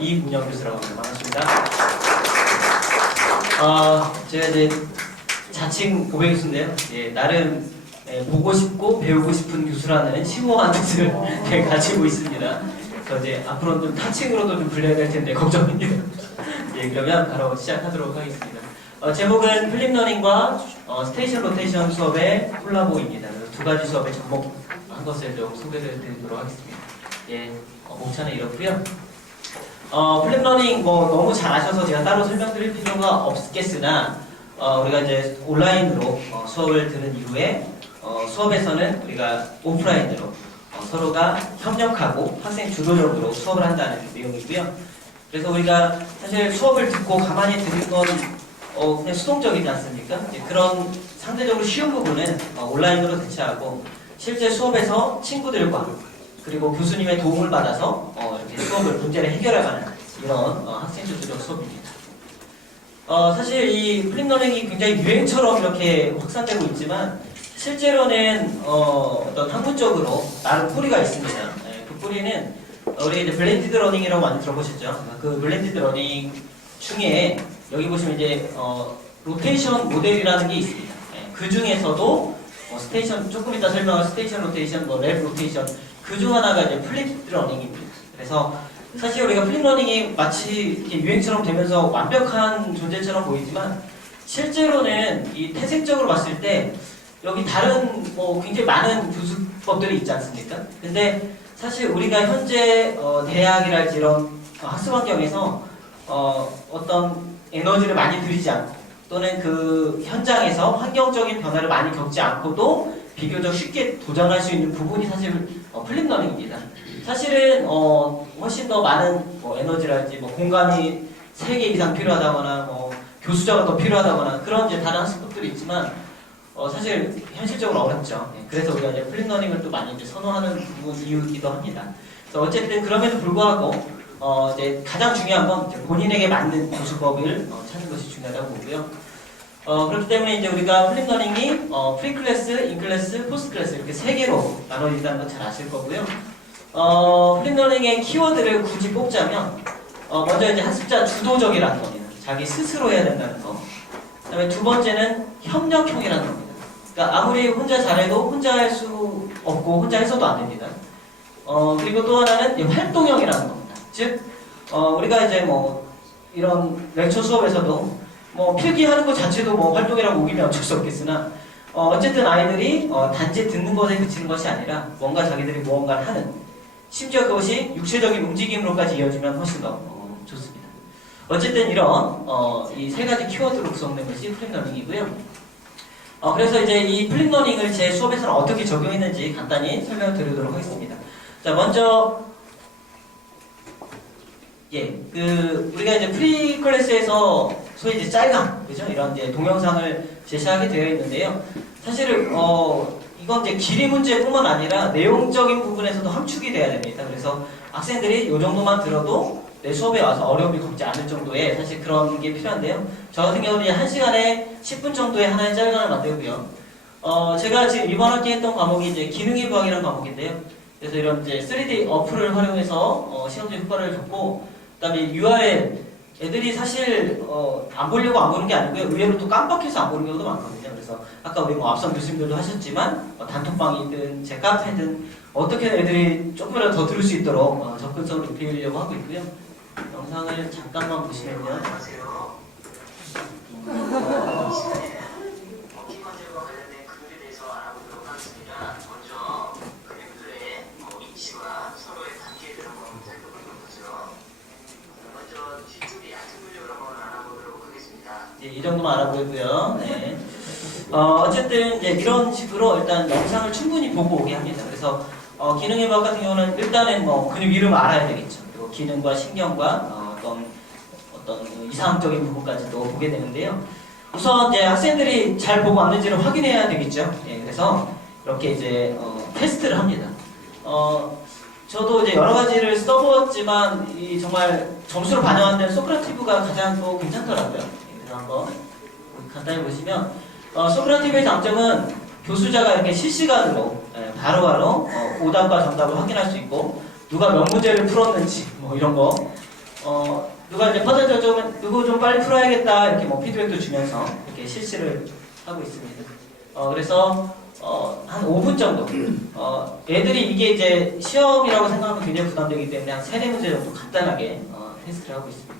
이문영 교수라고 합니다. 반갑습니다. 제가 이제 자칭 고백 교수인데요. 예, 나름 보고 싶고 배우고 싶은 교수라는 심오한 뜻을 가지고 있습니다. 그래서 이제 앞으로는 좀 타칭으로도 좀 불려야 될 텐데 걱정입니다. 예, 그러면 바로 시작하도록 하겠습니다. 제목은 플립러닝과 스테이션 로테이션 수업의 콜라보입니다. 그래서 두 가지 수업에 접목한 것을 좀 소개를 드리도록 하겠습니다. 예, 목차는 이렇고요. 플립러닝 너무 잘 아셔서 제가 따로 설명드릴 필요가 없겠으나 우리가 이제 온라인으로 수업을 들은 이후에 수업에서는 우리가 오프라인으로 서로가 협력하고 학생 주도적으로 수업을 한다는 내용이고요. 그래서 우리가 사실 수업을 듣고 가만히 듣는 건 그냥 수동적이지 않습니까? 그런 상대적으로 쉬운 부분은 온라인으로 대체하고 실제 수업에서 친구들과 그리고 교수님의 도움을 받아서 이렇게 수업을 문제를 해결해가는 이런 학생 주도적 수업입니다. 사실 이 플립러닝이 굉장히 유행처럼 이렇게 확산되고 있지만 실제로는 어떤 학문적으로 나름 뿌리가 있습니다. 그 뿌리는 우리 이제 블렌디드 러닝이라고 많이 들어보셨죠? 그 블렌디드 러닝 중에 여기 보시면 이제 로테이션 모델이라는 게 있습니다. 그 중에서도 스테이션 조금 이따 설명할 스테이션 로테이션, 랩 로테이션 그 중 하나가 이제 플립 러닝입니다. 그래서 사실 우리가 플립 러닝이 마치 이렇게 유행처럼 되면서 완벽한 존재처럼 보이지만 실제로는 이 태생적으로 봤을 때 여기 다른 굉장히 많은 교수법들이 있지 않습니까? 근데 사실 우리가 현재 대학이랄지 이런 학습 환경에서 어떤 에너지를 많이 들이지 않고 또는 그 현장에서 환경적인 변화를 많이 겪지 않고도 비교적 쉽게 도전할 수 있는 부분이 사실 플립러닝입니다. 사실은 훨씬 더 많은 에너지랄지 공간이 3개 이상 필요하다거나 교수자가 더 필요하다거나 그런 이제 다른 학습법들이 있지만 사실 현실적으로 어렵죠. 그래서 우리가 이제 플립러닝을 또 많이 이제 선호하는 부분 이유이기도 합니다. 그래서 어쨌든 그럼에도 불구하고 이제 가장 중요한 건 이제 본인에게 맞는 교수법을 찾는 것이 중요하다고 보고요. 그렇기 때문에 이제 우리가 플립러닝이 프리클래스, 인클래스, 포스트클래스 이렇게 3개로 나눠진다는 건 잘 아실 거고요. 플립러닝의 키워드를 굳이 뽑자면 먼저 이제 학습자 주도적이라는 겁니다. 자기 스스로 해야 된다는 거. 그다음에 두 번째는 협력형이라는 겁니다. 그러니까 아무리 혼자 잘해도 혼자 할 수 없고 혼자 해서도 안 됩니다. 그리고 또 하나는 활동형이라는 겁니다. 즉 우리가 이제 이런 렉처 수업에서도 필기하는 것 자체도 활동이라고 우기면 어쩔 수 없겠으나 어쨌든 아이들이 단지 듣는 것에 그치는 것이 아니라 뭔가 자기들이 무언가를 하는 심지어 그것이 육체적인 움직임으로까지 이어지면 훨씬 더 좋습니다. 어쨌든 이런 이 3가지 키워드로 구성된 것이 플립러닝이고요. 그래서 이제 이 플립러닝을 제 수업에서는 어떻게 적용했는지 간단히 설명을 드리도록 하겠습니다. 자, 먼저 우리가 이제 프리 클래스에서 소위 이제 짤강, 그죠? 이런 이제 동영상을 제시하게 되어 있는데요. 사실은 이건 이제 길이 문제뿐만 아니라 내용적인 부분에서도 함축이 돼야 됩니다. 그래서 학생들이 이 정도만 들어도 내 수업에 와서 어려움이 겪지 않을 정도의 사실 그런 게 필요한데요. 저 같은 경우는 이제 1시간에 10분 정도의 하나의 짤강을 만들고요. 제가 지금 이번 학기 했던 과목이 이제 기능의 부학이라는 과목인데요. 그래서 이런 이제 3D 어플을 활용해서 시험적 효과를 줬고, 그다음에 URL 애들이 사실 안 보려고 안 보는 게 아니고요. 의외로 또 깜빡해서 안 보는 경우도 많거든요. 그래서 아까 우리 앞선 교수님들도 하셨지만 단톡방이든 제 카페든 어떻게 애들이 조금이라도 더 들을 수 있도록 접근성을 높이려고 하고 있고요. 영상을 잠깐만 보시면요. 이 정도만 알아보고요. 네. 어쨌든 이제 이런 식으로 일단 영상을 충분히 보고 오게 합니다. 그래서 기능의 부학 같은 경우는 일단은 근육 이름을 알아야 되겠죠. 그리고 기능과 신경과 어떤 이상적인 부분까지도 보게 되는데요. 우선 이제 학생들이 잘 보고 왔는지를 확인해야 되겠죠. 그래서 이렇게 이제 테스트를 합니다. 저도 이제 여러 가지를 써보았지만 정말 점수를 반영하는 소크라티브가 가장 또 괜찮더라고요. 한번 간단히 보시면 소크라티브의 장점은 교수자가 이렇게 실시간으로 바로바로 오답과 정답을 확인할 수 있고 누가 몇 문제를 풀었는지 이런 거 누가 이제 퍼즐 누구 좀 빨리 풀어야겠다 이렇게 뭐 피드백도 주면서 이렇게 실시를 하고 있습니다. 그래서 한 5분 정도. 애들이 이게 이제 시험이라고 생각하면 굉장히 부담되기 때문에 한 3, 4문제 정도 간단하게 테스트를 하고 있습니다.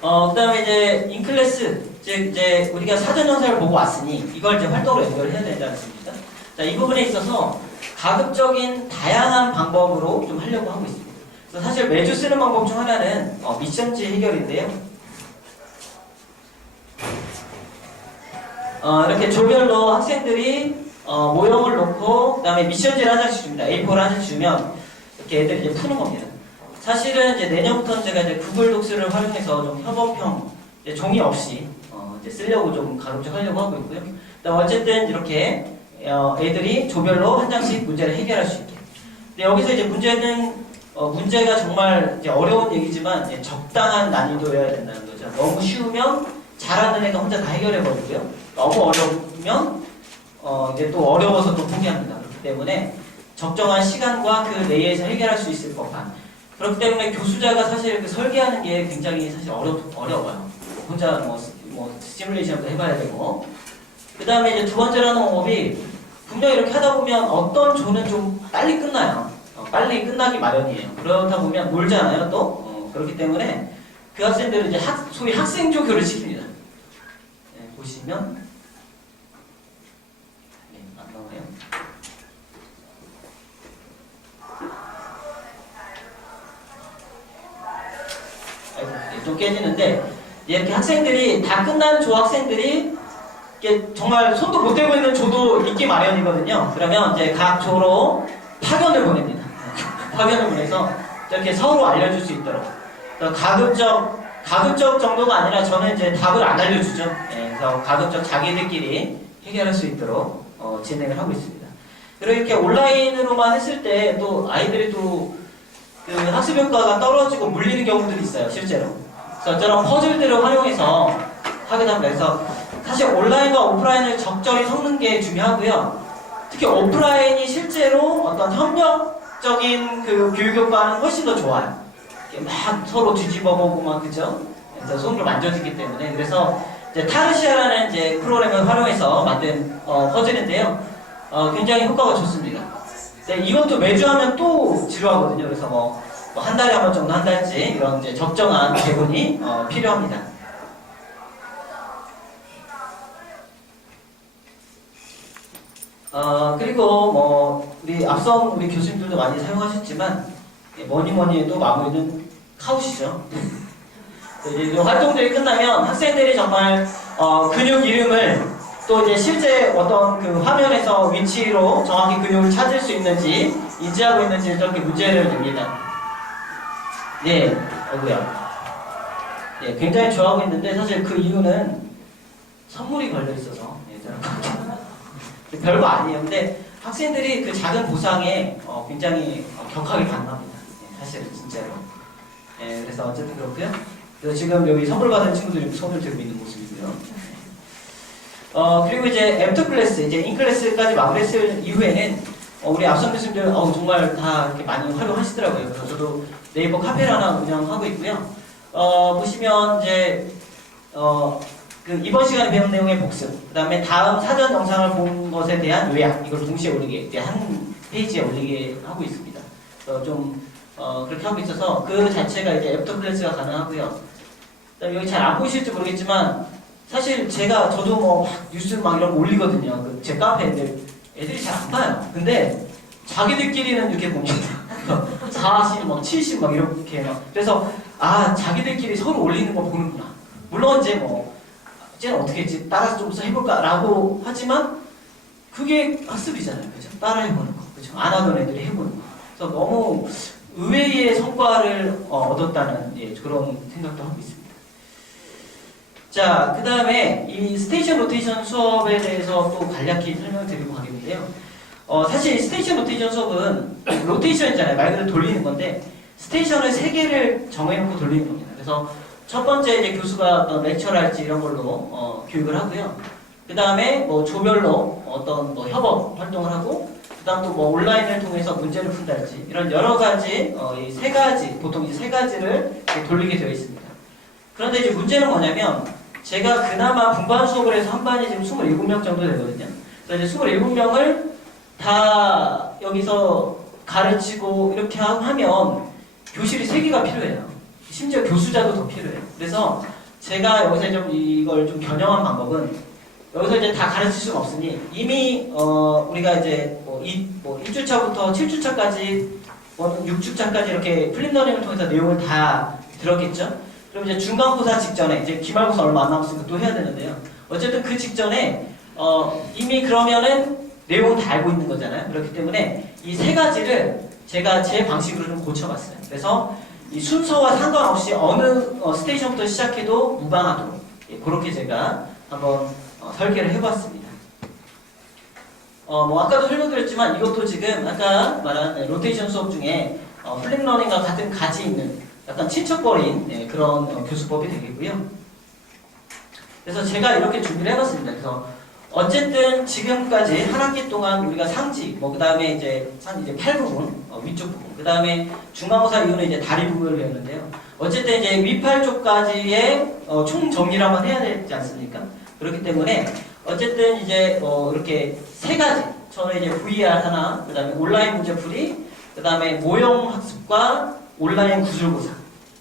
그 다음에 이제 인클래스, 즉 이제 우리가 사전 영상을 보고 왔으니 이걸 이제 활동으로 연결해야 되지 않습니까? 자, 이 부분에 있어서 가급적인 다양한 방법으로 좀 하려고 하고 있습니다. 그래서 사실 매주 쓰는 방법 중 하나는 미션지 해결인데요. 이렇게 조별로 학생들이 모형을 놓고 그다음에 미션지를 한 장씩 줍니다. A4를 한 장씩 주면 이렇게 애들이 이제 푸는 겁니다. 사실은 이제 내년부터는 제가 이제 구글 독스를 활용해서 좀 협업형 종이 없이 이제 쓰려고 좀 가급적 하려고 하고 있고요. 그다음 어쨌든 이렇게 애들이 조별로 한 장씩 문제를 해결할 수 있게. 근데 여기서 이제 문제는 문제가 정말 이제 어려운 얘기지만 이제 적당한 난이도여야 된다는 거죠. 너무 쉬우면 잘하는 애가 혼자 다 해결해 버리고요. 너무 어려우면 이제 또 어려워서 또 포기합니다. 그렇기 때문에 적정한 시간과 그 내에서 해결할 수 있을 법한. 그렇기 때문에 교수자가 사실 그 설계하는 게 굉장히 사실 어려워요. 혼자 뭐 시뮬레이션도 해봐야 되고. 그 다음에 이제 두 번째로 하는 방법이 분명히 이렇게 하다 보면 어떤 조는 좀 빨리 끝나요. 빨리 끝나기 마련이에요. 그러다 보면 놀잖아요, 또. 그렇기 때문에 그 학생들은 이제 소위 학생조 교를 시킵니다. 네, 보시면 네, 안 나오네요. 좀 깨지는데 이렇게 학생들이 다 끝난 조 학생들이 이게 정말 손도 못 대고 있는 조도 있기 마련이거든요. 그러면 이제 각 조로 파견을 보냅니다. 파견을 보내서 이렇게 서로 알려줄 수 있도록. 가급적 정도가 아니라 저는 이제 답을 안 알려주죠. 네, 그래서 가급적 자기들끼리 해결할 수 있도록 진행을 하고 있습니다. 그리고 이렇게 온라인으로만 했을 때 또 아이들이 또 그 학습 효과가 떨어지고 물리는 경우들이 있어요, 실제로. 그래서 저런 퍼즐들을 활용해서 하기도 합니다. 그래서 사실 온라인과 오프라인을 적절히 섞는 게 중요하고요. 특히 오프라인이 실제로 어떤 협력적인 그 교육 효과는 훨씬 더 좋아요. 이렇게 막 서로 뒤집어보고 막 그죠? 그래서 손으로 만져지기 때문에 그래서 이제 타르시아라는 이제 프로그램을 활용해서 만든 퍼즐인데요. 굉장히 효과가 좋습니다. 네, 이것도 매주 하면 또 지루하거든요. 그래서 뭐 한 달에 한 번 정도 한달지 이런 이제 적정한 배분이 필요합니다. 그리고 뭐 우리 교수님들도 많이 사용하셨지만 뭐니 해도 마무리는 카웃이죠. 이제 활동들이 끝나면 학생들이 정말 근육 이름을 또 이제 실제 어떤 그 화면에서 위치로 정확히 근육을 찾을 수 있는지 인지하고 있는지 이렇게 문제를 냅니다. 네, 네, 굉장히 좋아하고 있는데 사실 그 이유는 선물이 걸려 있어서 별거 아니에요. 근데 학생들이 그 작은 보상에 굉장히 격하게 반응합니다. 네, 사실은 진짜로. 네, 그래서 어쨌든 그렇고요. 그래서 지금 여기 선물 받은 친구들이 손을 들고 있는 모습이고요. 그리고 이제 애프터 클래스, 이제 인클래스까지 마무리했을 이후에는 우리 앞선 교수님들 정말 다 이렇게 많이 활용하시더라고요. 그래서 저도 네이버 카페를 하나 운영하고 있고요. 보시면 이제 그 이번 시간에 배운 내용의 복습, 그 다음에 다음 사전 영상을 본 것에 대한 요약, 이걸 동시에 올리게, 한 페이지에 올리게 하고 있습니다. 그래서 좀 그렇게 하고 있어서 그 자체가 이제 애프터 클래스가 가능하고요. 그다음에 여기 잘 안 보이실지 모르겠지만 사실 저도 뭐 뉴스 막 이런 거 올리거든요. 제 카페인데 애들이 잘 안 봐요. 근데 자기들끼리는 이렇게 봅니다. 40, 막 70, 막 이렇게 막. 그래서 자기들끼리 서로 올리는 거 보는구나. 물론 이제 쟤는 어떻게 했지? 따라서 좀 해볼까라고 하지만 그게 학습이잖아요, 그죠? 따라 해보는 거, 그죠? 안 하던 애들이 해보는 거. 그래서 너무 의외의 성과를 얻었다는 그런 생각도 하고 있습니다. 자, 그 다음에 이 스테이션 로테이션 수업에 대해서 또 간략히 설명을 드리고 가겠는데요. 사실 스테이션 로테이션 수업은 로테이션이잖아요. 말 그대로 돌리는 건데 스테이션을 3개를 정해놓고 돌리는 겁니다. 그래서 첫 번째 이제 교수가 어떤 렉처를 할지 이런 걸로 교육을 하고요. 그 다음에 뭐 조별로 어떤 협업 활동을 하고, 그 그다음 또 뭐 온라인을 통해서 문제를 푼달지 이런 여러 가지 이 세 가지 보통 이제 세 가지를 돌리게 되어 있습니다. 그런데 이제 문제는 뭐냐면 제가 그나마 분반 수업을 해서 한 반이 지금 27명 정도 되거든요. 그래서 이제 27명을 다 여기서 가르치고 이렇게 하면 교실이 3개가 필요해요. 심지어 교수자도 더 필요해요. 그래서 제가 여기서 좀 이걸 좀 변형한 방법은 여기서 이제 다 가르칠 수는 없으니 이미 우리가 이제 뭐 1주차부터 7주차까지 6주차까지 이렇게 플립러닝을 통해서 내용을 다 들었겠죠? 그럼 이제 중간고사 직전에 이제 기말고사 얼마 안 남았으니까 또 해야 되는데요. 어쨌든 그 직전에 이미 그러면은 내용은 다 알고 있는 거잖아요. 그렇기 때문에 이 세 가지를 제가 제 방식으로 좀 고쳐봤어요. 그래서 이 순서와 상관없이 어느 스테이션부터 시작해도 무방하도록 그렇게 제가 한번 설계를 해봤습니다. 뭐 아까도 설명드렸지만 이것도 지금 아까 말한 로테이션 수업 중에 플립러닝과 같은 가지 있는 약간 친척거린 그런 교수법이 되겠고요. 그래서 제가 이렇게 준비를 해봤습니다. 그래서 어쨌든 지금까지 한 학기 동안 우리가 상지, 그 다음에 이제 팔 부분, 위쪽 부분, 그 다음에 중간고사 이후는 이제 다리 부분을 배웠는데요. 어쨌든 이제 위팔 쪽까지의 총 정리를 한번 해야 되지 않습니까? 그렇기 때문에 어쨌든 이제 이렇게 세 가지, 저는 이제 VR 하나, 그 다음에 온라인 문제풀이, 그 다음에 모형 학습과 온라인 구술고사.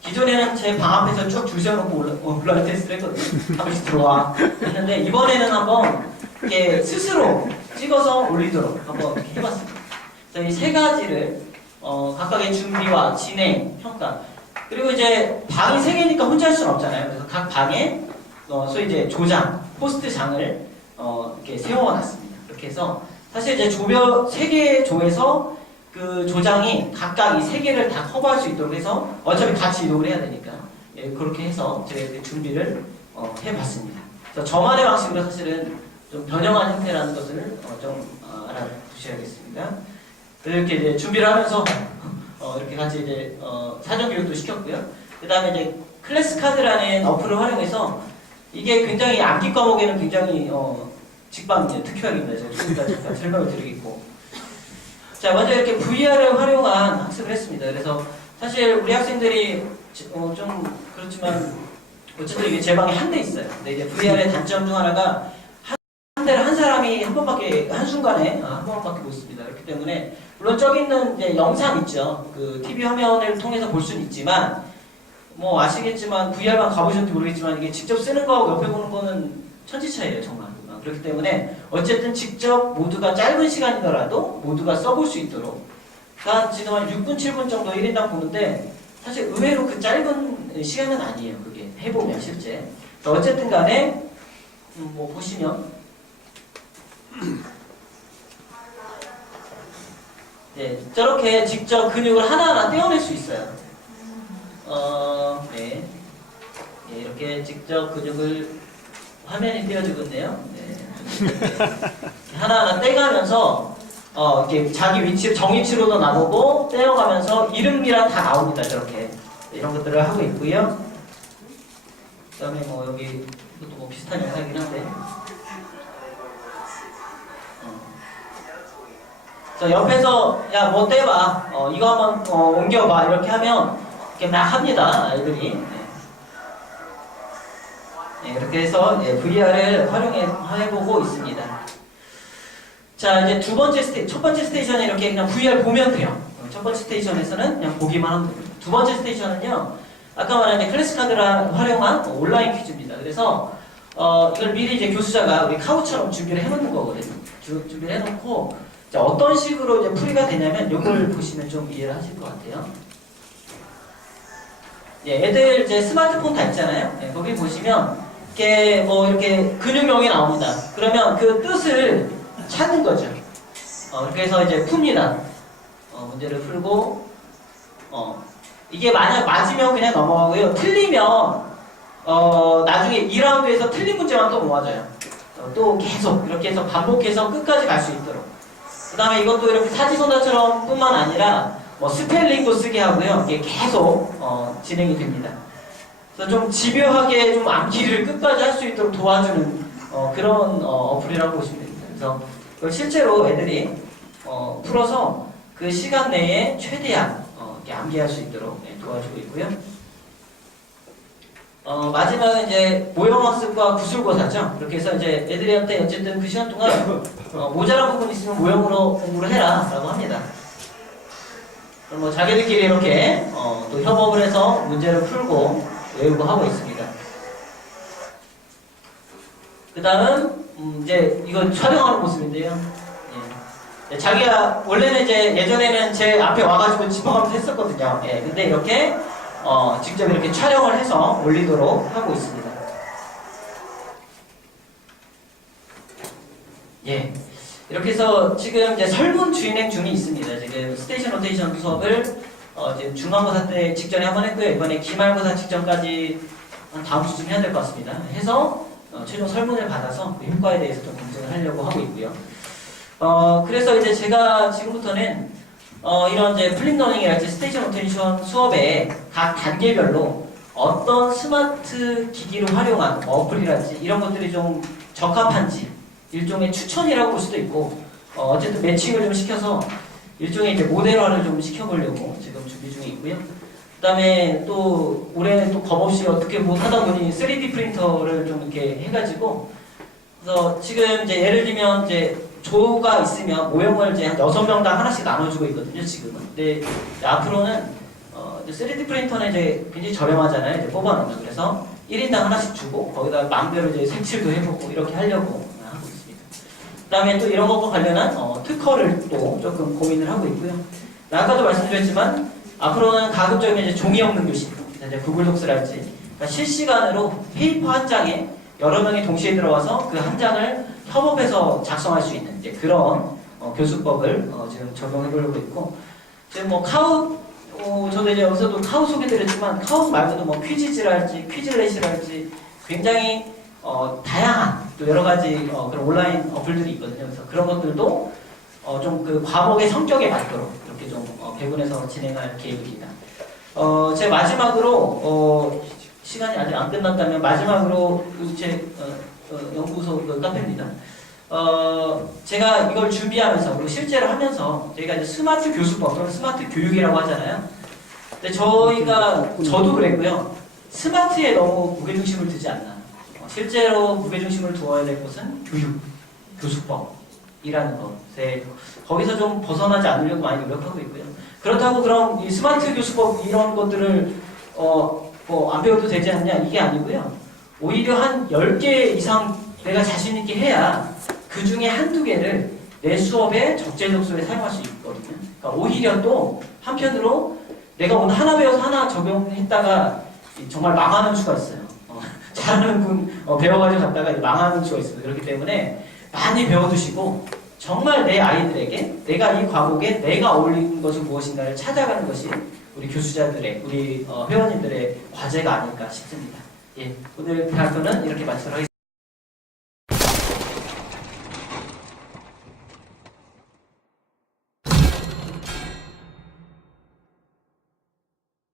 기존에는 제 방 앞에서 쭉 줄 세워놓고 온라인 테스트를 했거든요. 한 번씩 들어와 했는데 이번에는 한번 이렇게 스스로 찍어서 올리도록 한번 이렇게 해봤습니다. 그래서 이 세 가지를 각각의 준비와 진행, 평가 그리고 이제 방이 3개니까 혼자 할 수는 없잖아요. 그래서 각 방에 소위 이제 조장, 포스트장을 이렇게 세워놨습니다. 이렇게 해서 사실 이제 조별 3개의 조에서 그 조장이 각각 이 3개를 다 커버할 수 있도록 해서 어차피 같이 이동을 해야 되니까 그렇게 해서 제가 준비를 해봤습니다. 그래서 저만의 방식으로 사실은 좀 변형한 형태라는 것을 좀 알아두셔야겠습니다. 이렇게 이제 준비를 하면서 이렇게 같이 이제 사전 교육도 시켰고요. 그 다음에 이제 클래스 카드라는 어플을 활용해서 이게 굉장히 암기 과목에는 굉장히 직방 특효약입니다. 제가 조금 이따 잠깐 설명을 드리겠고. 자, 먼저 이렇게 VR을 활용한 학습을 했습니다. 그래서 사실 우리 학생들이 좀 그렇지만 어쨌든 이게 제 방에 한 대 있어요. 근데 이제 VR의 단점 중 하나가 한 대를 한 사람이 한순간에 한 번밖에 못 씁니다. 그렇기 때문에 물론 저기 있는 이제 영상 있죠. 그 TV 화면을 통해서 볼 수는 있지만 뭐 아시겠지만 VR만 가보셨는지 모르겠지만 이게 직접 쓰는 거하고 옆에 보는 거는 천지차이예요, 정말. 그렇기 때문에 어쨌든 직접 모두가 짧은 시간이더라도 모두가 써볼 수 있도록 한 지금 한 6분, 7분 정도 1인당 보는데 사실 의외로 그 짧은 시간은 아니에요. 그게 해보면 실제. 어쨌든 간에 뭐 보시면 저렇게 직접 근육을 하나하나 떼어낼 수 있어요. 이렇게 직접 근육을 화면이 띄워지고 있네요. 하나하나 떼가면서 이렇게 자기 위치 정위치로도 나오고 떼어가면서 이름이랑 다 나옵니다. 저렇게 이런 것들을 하고 있고요. 그다음에 뭐 여기 이것도 뭐 비슷한 영상이긴 한데. 자, 옆에서 야 뭐 떼봐 이거 한번 옮겨봐 이렇게 하면 이렇게 막 합니다. 아이들이. 이렇게 해서 VR을 활용해보고 있습니다. 자, 이제 첫 번째 스테이션에 이렇게 그냥 VR 보면 돼요. 첫 번째 스테이션에서는 그냥 보기만 하면 됩니다. 두 번째 스테이션은요, 아까 말한 클래스 카드를 활용한 온라인 퀴즈입니다. 그래서 이걸 미리 이제 교수자가 우리 카우처럼 준비를 해놓는 거거든요. 준비를 해놓고 자, 어떤 식으로 이제 풀이가 되냐면 이걸 보시면 좀 이해를 하실 것 같아요. 애들 이제 스마트폰 다 있잖아요. 거기 보시면 이렇게 뭐 이렇게 근육명이 나옵니다. 그러면 그 뜻을 찾는 거죠. 이렇게 해서 이제 풉니다. 문제를 풀고 이게 만약 맞으면 그냥 넘어가고요. 틀리면 나중에 2라운드에서 틀린 문제만 또 모아져요. 또 계속 이렇게 해서 반복해서 끝까지 갈 수 있도록. 그 다음에 이것도 이렇게 사지선다처럼 뿐만 아니라 뭐 스펠링도 쓰게 하고요. 이게 계속 진행이 됩니다. 그래서 좀 집요하게 좀 암기를 끝까지 할 수 있도록 도와주는 그런 어플이라고 보시면 됩니다. 그래서 실제로 애들이 풀어서 그 시간 내에 최대한 이렇게 암기할 수 있도록 도와주고 있고요. 마지막은 이제 모형학습과 구술고사죠. 그렇게 해서 이제 애들한테 어쨌든 그 시간 동안 모자란 부분 있으면 모형으로 공부를 해라 라고 합니다. 그럼 뭐 자기들끼리 이렇게 또 협업을 해서 문제를 풀고 외우고 하고 있습니다. 그 다음 이제 이건 촬영하는 모습인데요. 예. 자기가 원래는 이제 예전에는 제 앞에 와가지고 집어가면서 했었거든요. 예. 근데 이렇게 직접 이렇게 촬영을 해서 올리도록 하고 있습니다. 예. 이렇게 해서 지금 이제 설문 진행 중이 있습니다. 지금 스테이션 로테이션 수업을 이제 중간고사 때 직전에 한번 했고요. 이번에 기말고사 직전까지 한 다음 주쯤 해야 될 것 같습니다. 해서 최종 설문을 받아서 그 효과에 대해서 좀 검증을 하려고 하고 있고요. 그래서 이제 제가 지금부터는 이런 이제 플립러닝이랄지 스테이션 로테이션 수업에 각 단계별로 어떤 스마트 기기를 활용한 어플이랄지 이런 것들이 좀 적합한지 일종의 추천이라고 볼 수도 있고 어쨌든 매칭을 좀 시켜서 일종의 이제 모델화를 좀 시켜보려고 지금 준비 중에 있고요. 그 다음에 또 올해는 또 겁없이 어떻게 못 하다 보니 3D 프린터를 좀 이렇게 해가지고 그래서 지금 이제 예를 들면 이제 조가 있으면 모형을 이제 한 6명당 하나씩 나눠주고 있거든요, 지금은. 근데 이제 앞으로는 3D 프린터는 이제 굉장히 저렴하잖아요, 이제 뽑아놓으면. 그래서 1인당 하나씩 주고 거기다 마음대로 이제 색칠도 해보고 이렇게 하려고 하고 있습니다. 그 다음에 또 이런 것과 관련한 특허를 또 조금 고민을 하고 있고요. 아까도 말씀드렸지만 앞으로는 가급적이면 이제 종이 없는 교실, 이제 구글 독스랄지 그러니까 실시간으로 페이퍼 한 장에 여러 명이 동시에 들어와서 그 한 장을 협업해서 작성할 수 있는 이제 그런 교수법을 지금 적용해 보려고 있고 지금 뭐 카우 저도 이제 여기서도 카우 소개드렸지만 카우 말고도 뭐 퀴즈지랄지 퀴즐렛이랄지 굉장히 다양한 또 여러 가지 그런 온라인 어플들이 있거든요. 그래서 그런 것들도 좀 그 과목의 성격에 맞도록 이렇게 좀 배분해서 진행할 계획입니다. 제 마지막으로 시간이 아직 안 끝났다면 마지막으로 제 연구소 그 카페입니다. 제가 이걸 준비하면서 그리고 실제로 하면서 저희가 이제 스마트 교수법 또는 스마트 교육이라고 하잖아요. 근데 저도 그랬고요. 스마트에 너무 무게중심을 두지 않나. 실제로 무게중심을 두어야 될 것은 교육, 교수법이라는 것. 거기서 좀 벗어나지 않으려고 많이 노력하고 있고요. 그렇다고 그럼 이 스마트 교수법 이런 것들을 안 배워도 되지 않냐 이게 아니고요. 오히려 한 10개 이상 내가 자신 있게 해야 그 중에 한두 개를 내 수업에 적재적소에 사용할 수 있거든요. 그러니까 오히려 또 한편으로 내가 오늘 하나 배워서 하나 적용했다가 정말 망하는 수가 있어요. 잘하는 분 배워가지고 갔다가 망하는 수가 있어요. 그렇기 때문에 많이 배워두시고 정말 내 아이들에게 내가 이 과목에 내가 어울리는 것은 무엇인가를 찾아가는 것이 우리 교수자들의, 우리 회원님들의 과제가 아닐까 싶습니다. 예, 오늘 발표는 이렇게 마치도록 하겠습니다.